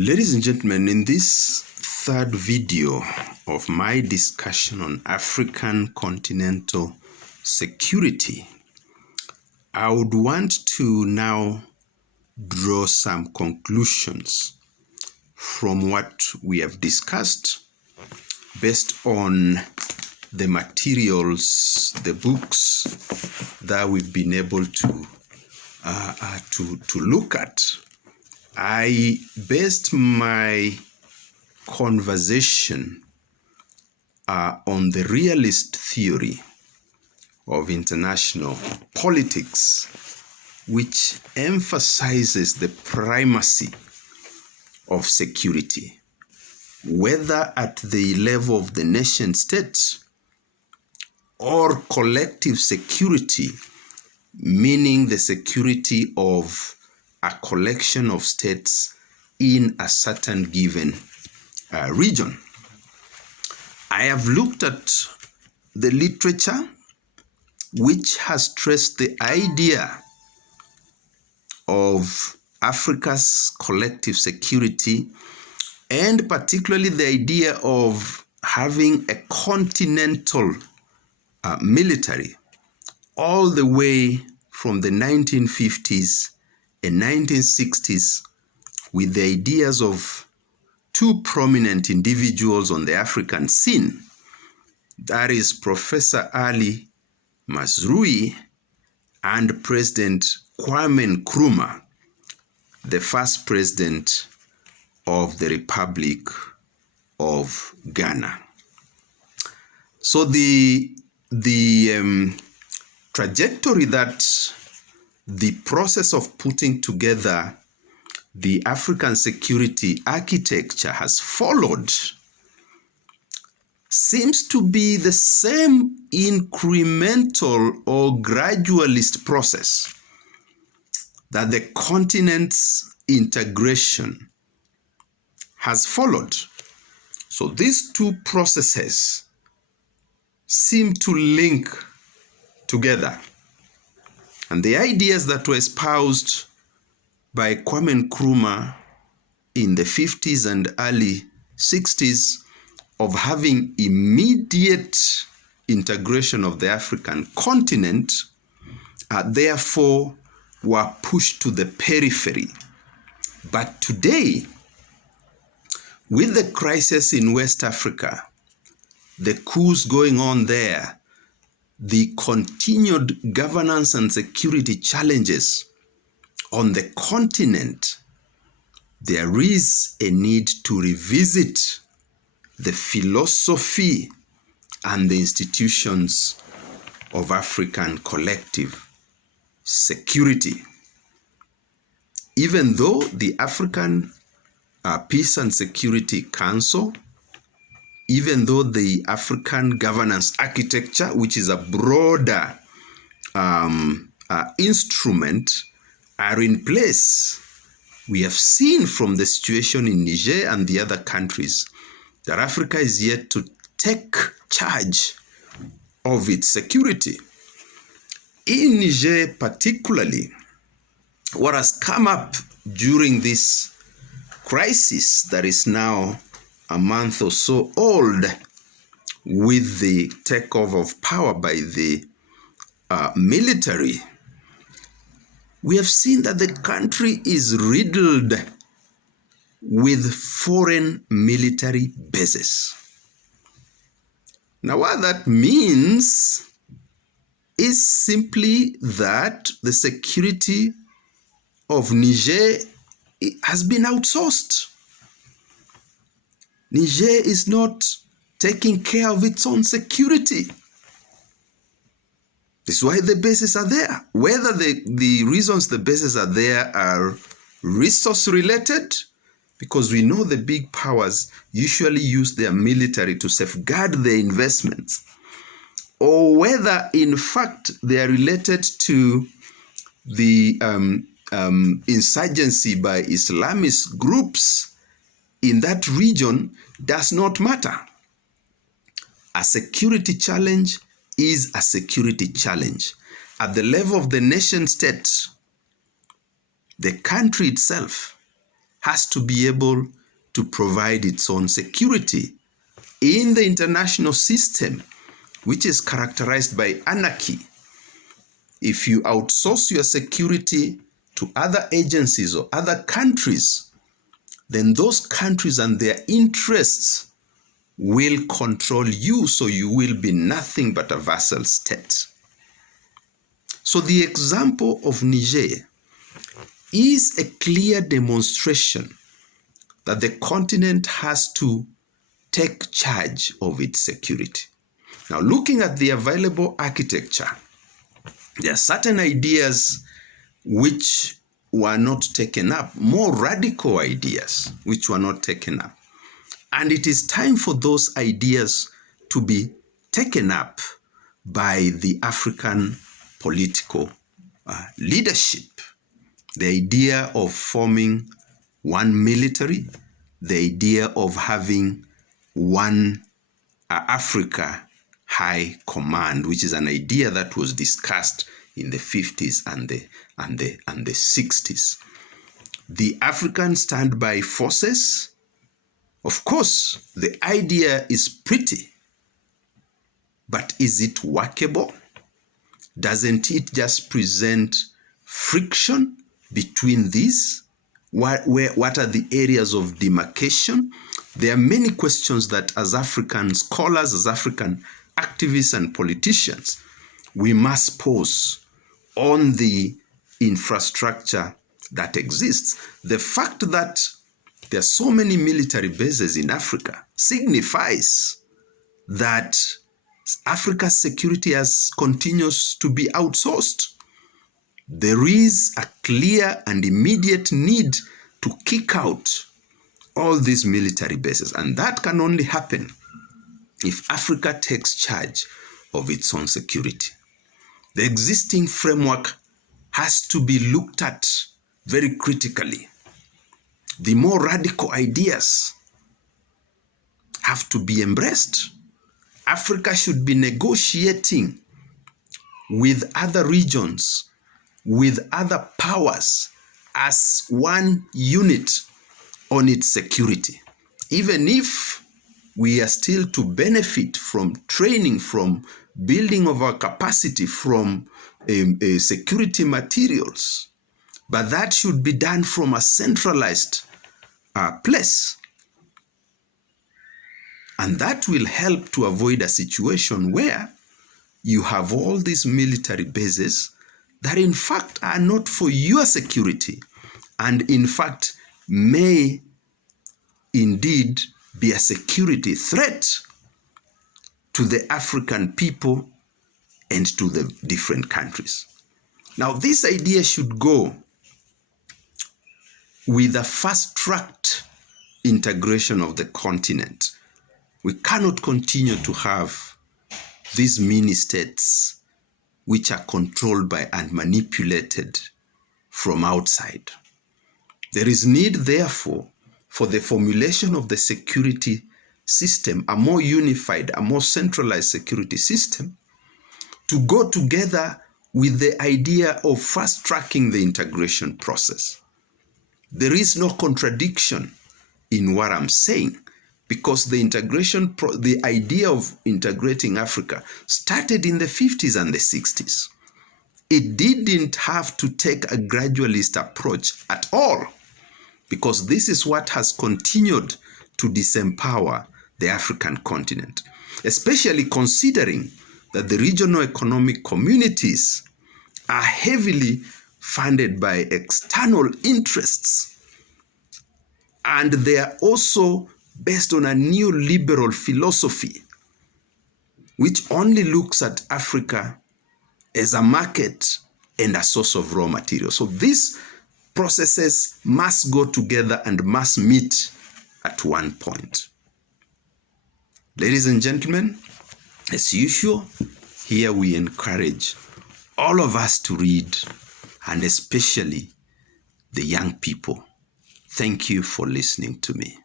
Ladies and gentlemen, in this third video of my discussion on African continental security, I would want to now draw some conclusions from what we have discussed based on the materials, the books that we've been able to look at. I based my conversation on the realist theory of international politics, which emphasizes the primacy of security, whether at the level of the nation state or collective security, meaning the security of a collection of states in a certain given region. I have looked at the literature which has traced the idea of Africa's collective security, and particularly the idea of having a continental military all the way from the 1950s and 1960s, with the ideas of two prominent individuals on the African scene. That is Professor Ali Mazrui and President Kwame Nkrumah, the first president of the Republic of Ghana. So the trajectory that the process of putting together the African security architecture has followed seems to be the same incremental or gradualist process that the continent's integration has followed. So these two processes seem to link together. And the ideas that were espoused by Kwame Nkrumah in the 50s and early 60s of having immediate integration of the African continent, therefore were pushed to the periphery. But today, with the crisis in West Africa, the coups going on there, the continued governance and security challenges on the continent, there is a need to revisit the philosophy and the institutions of African collective security. Even though the African Peace and Security Council, even though the African governance architecture, which is a broader instrument, are in place, we have seen from the situation in Niger and the other countries that Africa is yet to take charge of its security. In Niger particularly, what has come up during this crisis that is now a month or so old, with the takeover of power by the military, we have seen that the country is riddled with foreign military bases. Now, what that means is simply that the security of Niger has been outsourced. Niger is not taking care of its own security. This is why the bases are there. Whether the reasons the bases are there are resource related, because we know the big powers usually use their military to safeguard their investments, or whether in fact they are related to the insurgency by Islamist groups in that region, does not matter. A security challenge is a security challenge. At the level of the nation state, the country itself has to be able to provide its own security in the international system, which is characterized by anarchy. If you outsource your security to other agencies or other countries, then those countries and their interests will control you, so you will be nothing but a vassal state. So the example of Niger is a clear demonstration that the continent has to take charge of its security. Now, looking at the available architecture, there are certain ideas which were not taken up, more radical ideas which were not taken up. And it is time for those ideas to be taken up by the African political leadership. The idea of forming one military, the idea of having one Africa High Command, which is an idea that was discussed in the 50s and the 60s. The African standby forces, of course, the idea is pretty, but is it workable? Doesn't it just present friction between these? What are the areas of demarcation? There are many questions that as African scholars, as African activists and politicians, we must pose on the infrastructure that exists. The fact that there are so many military bases in Africa signifies that Africa's security continues to be outsourced. There is a clear and immediate need to kick out all these military bases, and that can only happen if Africa takes charge of its own security. The existing framework has to be looked at very critically. The more radical ideas have to be embraced. Africa should be negotiating with other regions, with other powers as one unit on its security. Even if we are still to benefit from training, from building of our capacity, from security materials, but that should be done from a centralized place. And that will help to avoid a situation where you have all these military bases that in fact are not for your security, and in fact may indeed be a security threat to the African people and to the different countries. Now, this idea should go with a fast-tracked integration of the continent. We cannot continue to have these mini-states which are controlled by and manipulated from outside. There is need, therefore, for the formulation of the security system, a more unified, a more centralized security system, to go together with the idea of fast-tracking the integration process. There is no contradiction in what I'm saying, because the idea of integrating Africa started in the 50s and the 60s. It didn't have to take a gradualist approach at all, because this is what has continued to disempower the African continent, especially considering that the regional economic communities are heavily funded by external interests, and they are also based on a neoliberal philosophy which only looks at Africa as a market and a source of raw material. So these processes must go together and must meet at one point. Ladies and gentlemen, as usual, here we encourage all of us to read, and especially the young people. Thank you for listening to me.